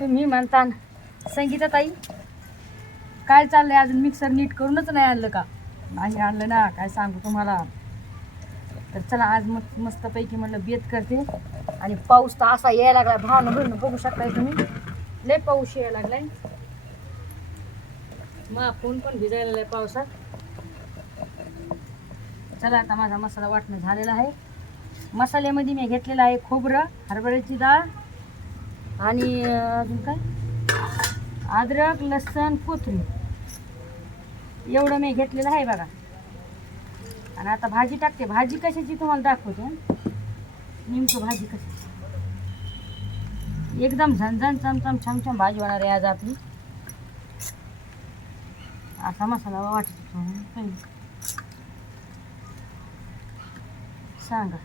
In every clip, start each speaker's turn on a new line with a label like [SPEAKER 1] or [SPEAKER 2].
[SPEAKER 1] तुम्ही म्हणता संगीता ताई काय चाललंय अजून मिक्सर नीट करूनच नाही आणलं का? नाही आणलं ना काय सांगू तुम्हाला. तर चला आज मस्त मस्तपैकी म्हणलं बेत करते. आणि पाऊस तर असा यायला लागला भावनं भरणं बघू शकताय तुम्ही. लय पाऊस यायला लागलाय. मग फोन पण भिजायला आहे पावसात. चला आता माझा मसाला वाटणं झालेला आहे. मसाल्यामध्ये मी घेतलेला आहे खोबरं हरभऱ्याची डाळ आणि अजून काय? अद्रक लसण कोथरी एवढं मी घेतलेलं आहे बघा. आणि आता भाजी टाकते. भाजी कशाची तुम्हाला दाखवते? नेमकं भाजी कशाची? एकदम झणझण चमचम छमछम भाजी होणार आहे आज आपली. असा मसाला वाटतो सांगा.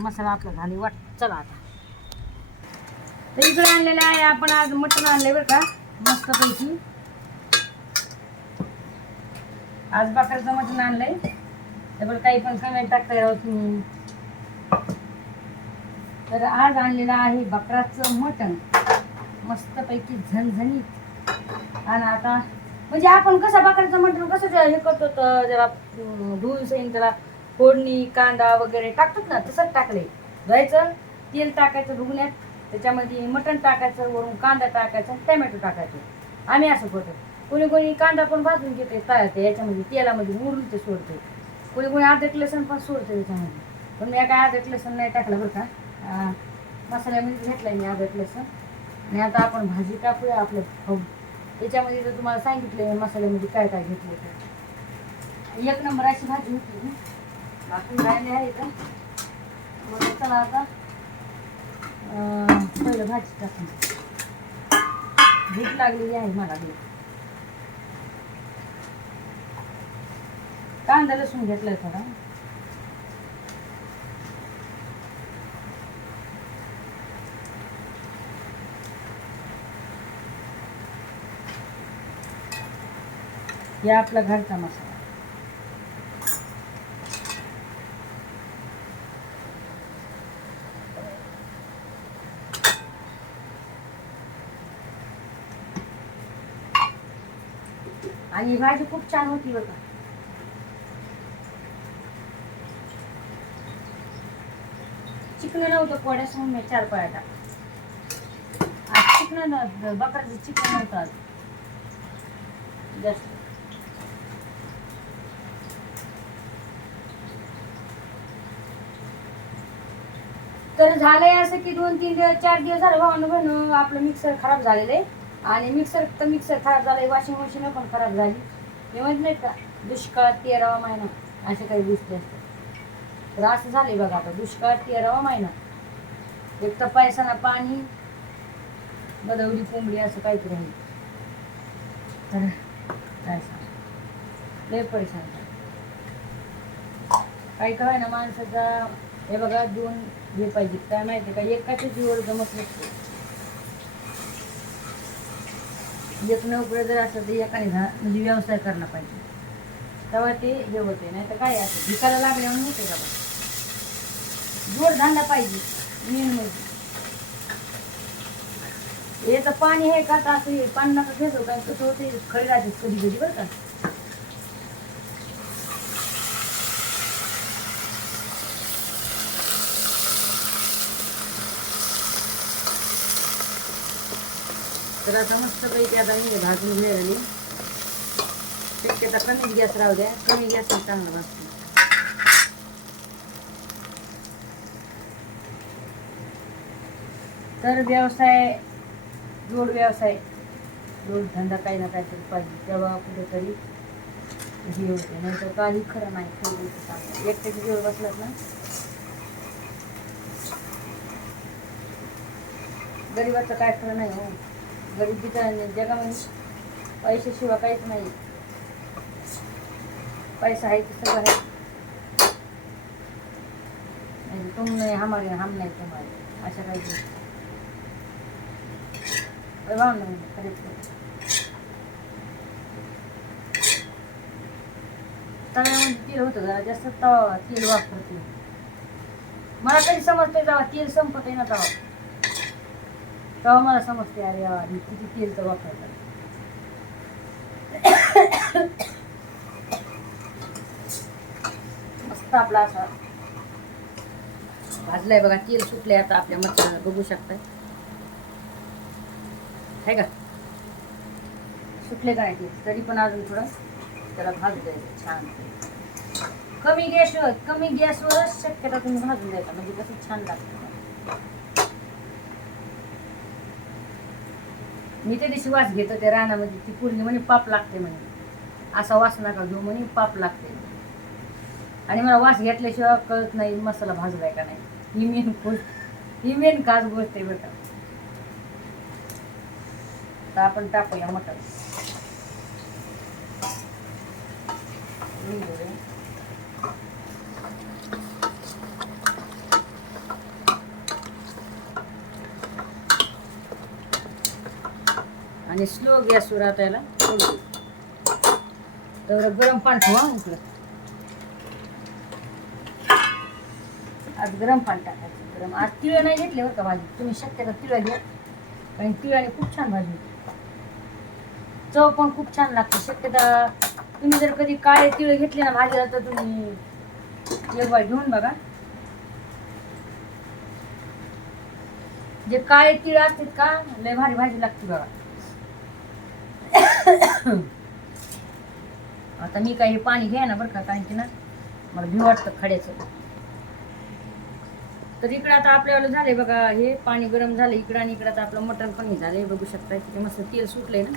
[SPEAKER 1] मसाला आपला झाली वाट. चला आता. तर इकडे आणलेलं आहे आपण आज मटण आणले बरं का. मस्त पैकी. आज बाकरचं मटण आणलंय. त्यावर काही पण कमेंट टाकता राहू तुम्ही. तर आज आणलेलं आहे बकराचं मटण. मस्तपैकी झणझणीत. आणि आता म्हणजे आपण कसं बकराचं मटण कसं हे करतो तर जरा अं, धुवून त्याला फोडणी कांदा वगैरे टाकतात ना तसंच टाकले धुवायचं तेल टाकायचं भुगण्यात त्याच्यामध्ये मटण टाकायचं वरून कांदा टाकायचा टमॅटो टाकायचं. आम्ही असं करतो. कोणी कोणी कांदा पण भाजून घेते तळते याच्यामध्ये तेलामध्ये मुरून ते सोडते. कोणी कोणी अद्रक लसण पण सोडते त्याच्यामध्ये. पण मी काय अद्रक लसण नाही टाकलं बरं का. मसाल्यामध्ये मसाल्यामध्ये आहे मी अद्रक लसण. आणि आता आपण भाजी टाकूया आपलं खाऊ त्याच्यामध्ये तर तुम्हाला सांगितलं मसाल्यामध्ये काय काय घेतलं तर. एक नंबर अशी भाजी होती. राहिले आहे मग चला आता. अं, पहिलं भाजी टाकून. भीक लागलेली आहे मला भीक कांदा लसूण घेतलाय थोडा. हे आपला घरचा मसाला. आणि ही भाजी खूप छान होती बघा. चिकन नव्हतं कोड्या म्हणून मी चार पाया टाक आज चिकन नव्हतं बकराचं चिकन नव्हतं आज. जास्त. तर झालंय असं की दोन तीन दिवस चार दिवस झालं भावनं बनव आपलं मिक्सर खराब झालेलं आहे. आणि मिक्सर तर मिक्सर खराब झालंय वॉशिंग मशीन पण खराब झाली. मी म्हणत नाही का? दुष्काळात तेरावा महिना असे काही गोष्टी असतात तर असं झाले बघा आता दुष्काळात तेरावा महिना एक तर पैसा पाणी बदवली कोंबडी असं काहीतरी आहे. तर काय सांग? लय पैसा काही काय ना माणसाचा हे बघा दोन हे पाहिजे काय माहिती का? एकाच्या जीवर जमत नसते म्हणजे एक नोकरी जर असं तर एकाने म्हणजे व्यवसाय करणं पाहिजे. तेव्हा ते हे होते नाही तर काय असं भिकाला लागले म्हणून होते का बा पाहिजे मेन म्हणजे. याचं पाणी आहे का? तर असं हे पाणी नका घेतो काय कसं होते खळी राहते कधी कधी बरं का. तर आता मस्तपैकी आता मी भाजून मिळाली शक्यता कमी गॅस राहू द्या. कमी गॅस चांगला भाजतो. तर व्यवसाय जोड व्यवसाय. जोड धंदा काही ना काहीतरी पाहिजे. तेव्हा कुठेतरी हे होते. नाही तर काही खरं नाही. खरं नाही चांगलं एकट्याच्या जोड बसलात ना. गरीबाचं काय खरं नाही हो. गरिबीचा जगामध्ये पैशाशिवाय काहीच नाही. पैसा आहे तर सगळं आहे. तुम नाही हमारे हम नाही तुम्हारे अशा काही खरेच तव्यामध्ये तेल होतं जरा जास्त तवा तेल वापरते. मला कधी समजते जेव्हा तेल संपत आहे ना तेव्हा. तेव्हा मला समजते अरे यार किती तेल तर वापरतात मस्त आपला असा भाजलाय बघा तेल सुटले आता आपल्या मच्छर बघू शकताय. आहे का? सुटले का नाही तरी पण अजून थोडं त्याला भाजू द्यायचं छान. कमी गॅसवर कमी गॅसवरच शक्यता तुम्ही भाजून द्यायचा म्हणजे कसं छान लागतं. मी त्या दिवशी वास घेतो त्या रानामध्ये ती पूर्ण म्हणे पाप लागते म्हणे. असा वास नका घेऊ म्हणे पाप लागते. आणि मला वास घेतल्याशिवाय कळत नाही मसाला भाजलाय का नाही. ही मेन गोष्ट ही मेन काच गोष्ट आहे बेटा तर आपण टाकूया मटण. आणि स्लो गॅसवर आता याला तर गरम पाणी ठेवा इकडं. आज गरम पाणी टाकायचं गरम. आज तिळ नाही घेतले बरं का भाजी. तुम्ही शक्यता तिळ घ्या. कारण तिळाने खूप छान भाजी होते. चव पण खूप छान लागते. शक्यता तुम्ही जर कधी काळे तिळ घेतले ना भाजीला तर तुम्ही एक घेऊन बघा. जे काळे तिळ असतात का लय भारी भाजी लागते बघा. आता मी काही पाणी घ्या ना बरं का कारण की ना मला भी वाटतं खड्याचं. तर इकडं आता आपल्याला झाले बघा हे पाणी गरम झालं इकडं आणि इकडं आता आपलं मटण पण हे झालंय बघू शकता किती मस्त तेल सुटलंय ना.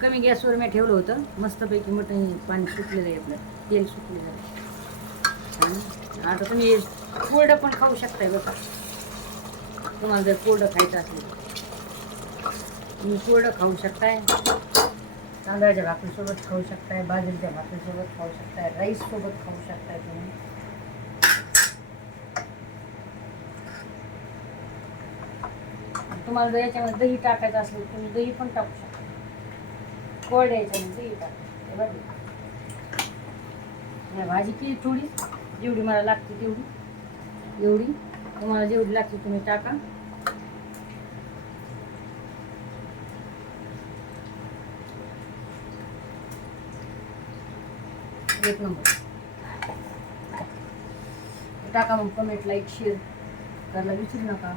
[SPEAKER 1] कमी गॅसवर मी ठेवलं होतं मस्तपैकी मटण पाणी सुटलेलं आहे आपलं तेल सुटलेलं आहे. आता तुम्ही कोरडं पण खाऊ शकताय बघा. तुम्हाला जर कोरडं खायचं असेल तुम्ही खाऊ शकताय. तांदळाच्या भाकरीसोबत खाऊ शकताय बाजरीच्या भाकरीसोबत खाऊ शकताय राईस सोबत खाऊ शकताय तुम्ही. तुम्हाला जर याच्यामध्ये दही टाकायचं असेल तुम्ही दही पण टाकू शकता. कोरड्या याच्यामध्ये दही टाका हे भाजी केली थोडी जेवढी मला लागते तेवढी. एवढी. तुम्हाला जेवढी लागते तुम्ही टाका. एक नंबर टाका मग कमेंट लाईक शेअर करायला विसरू नका.